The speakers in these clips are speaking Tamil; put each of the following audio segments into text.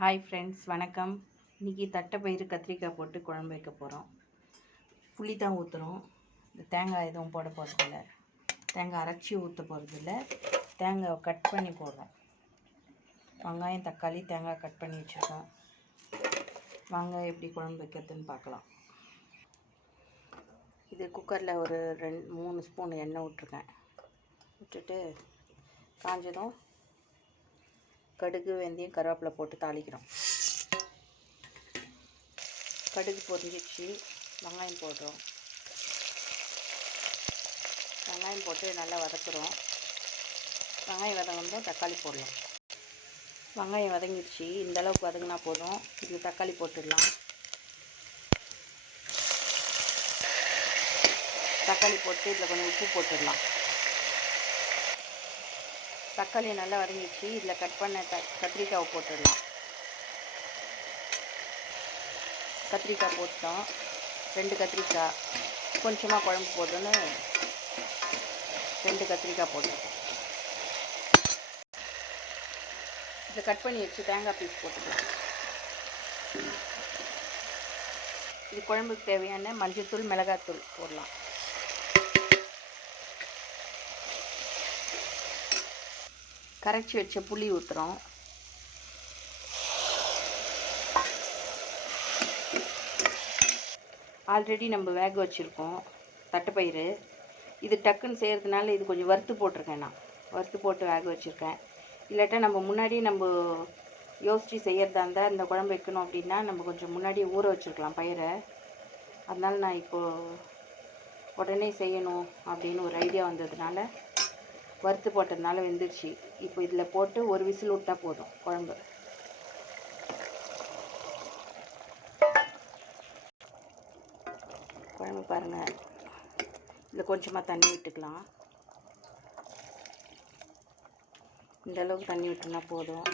ஹாய் ஃப்ரெண்ட்ஸ் வணக்கம். இன்றைக்கி தட்டைப்பயிறு கத்திரிக்காய் போட்டு குழம்பு வைக்க போகிறோம் புளி தான் ஊற்றுறோம் இந்த தேங்காய் எதுவும் போட போகிறதில்ல தேங்காய் அரைச்சி ஊற்ற போகிறதில்ல தேங்காய் கட் பண்ணி போடுறோம். வெங்காயம் தக்காளி தேங்காய் கட் பண்ணி வச்சுருக்கோம். வாங்க எப்படி குழம்பு வைக்கிறதுன்னு பார்க்கலாம். இது குக்கரில் ஒரு ரெண்டு மூணு ஸ்பூன் எண்ணெய் விட்ருக்கேன் விட்டுட்டு காஞ்சதும் கடுகு வெந்தயம் கருவேப்பிலை போட்டு தாளிக்கிறோம். கடுகு பொரிஞ்சிச்சு வெங்காயம் போடுறோம். வெங்காயம் போட்டு நல்லா வதக்குறோம். வெங்காயம் வதங்கணும் தக்காளி போடலாம். வெங்காயம் வதங்கிடுச்சு. இந்தளவுக்கு வதங்கினா போதும். இது தக்காளி போட்டுடலாம். தக்காளி போட்டு இதில் கொஞ்சம் உப்பு போட்டுடலாம். தக்காளி நல்லா வதங்கிடுச்சு. இதில் கட் பண்ண த கத்திரிக்காவை போட்டுடலாம். கத்திரிக்காய் போட்டோம் ரெண்டு கத்திரிக்காய். கொஞ்சமாக குழம்பு போதுன்னு ரெண்டு கத்திரிக்காய் போட்டோம் இதை கட் பண்ணி வச்சு தேங்காய் பீஸ் போட்டுக்கலாம். இது குழம்புக்கு தேவையான மஞ்சள் தூள் மிளகாத்தூள் போடலாம். கரைச்சி வச்ச புளி ஊற்றுறோம் ஆல்ரெடி நம்ம வேக வச்சுருக்கோம் தட்டைப்பயிறு. இது டக்குன்னு செய்கிறதுனால இது கொஞ்சம் வறுத்து போட்டிருக்கேன் நான். வறுத்து போட்டு வேக வச்சுருக்கேன். இல்லாட்டா நம்ம முன்னாடியே நம்ம யோசித்து செய்கிறதா இருந்தால் இந்த குழம்பு வைக்கணும் அப்படின்னா நம்ம கொஞ்சம் முன்னாடியே ஊற வச்சுருக்கலாம் பயிரை. அதனால் நான் இப்போது உடனே செய்யணும் அப்படின்னு ஒரு ஐடியா வந்ததுனால வறுத்து போட்டதுனால வெந்துருச்சு இப்போ இதில் போட்டு ஒரு விசில் விட்டால் போதும் குழம்பு. குழம்பு பாருங்கள் இதில் கொஞ்சமாக தண்ணி விட்டுக்கலாம். இந்த அளவுக்கு தண்ணி விட்டோம்னா போதும்.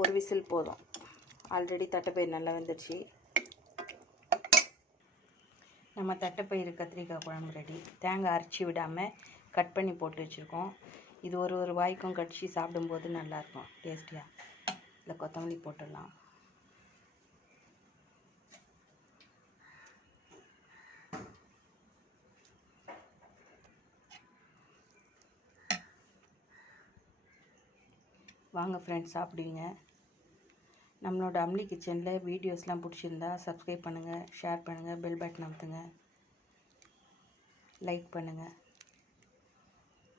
ஒரு விசில் போதும். ஆல்ரெடி தட்டைப்பயிர் நல்லா வந்துடுச்சு. நம்ம தட்டைப்பயிறு கத்திரிக்காய் குழம்பு ரெடி. தேங்காய் அரைச்சி விடாமல் கட் பண்ணி போட்டு வச்சுருக்கோம். இது ஒரு ஒரு வாய்க்கும் கடிச்சு சாப்பிடும்போது நல்லாயிருக்கும். டேஸ்டியாக இதில் கொத்தமல்லி போட்டுடலாம். வாங்க ஃப்ரெண்ட்ஸ் சாப்பிடுவீங்க நம்மளோட அம்லி கிச்சனில் வீடியோஸ்லாம் பிடிச்சிருந்தா சப்ஸ்கிரைப் பண்ணுங்கள் ஷேர் பண்ணுங்கள் பெல் பட்டன் அமுத்துங்க. லைக் பண்ணுங்கள்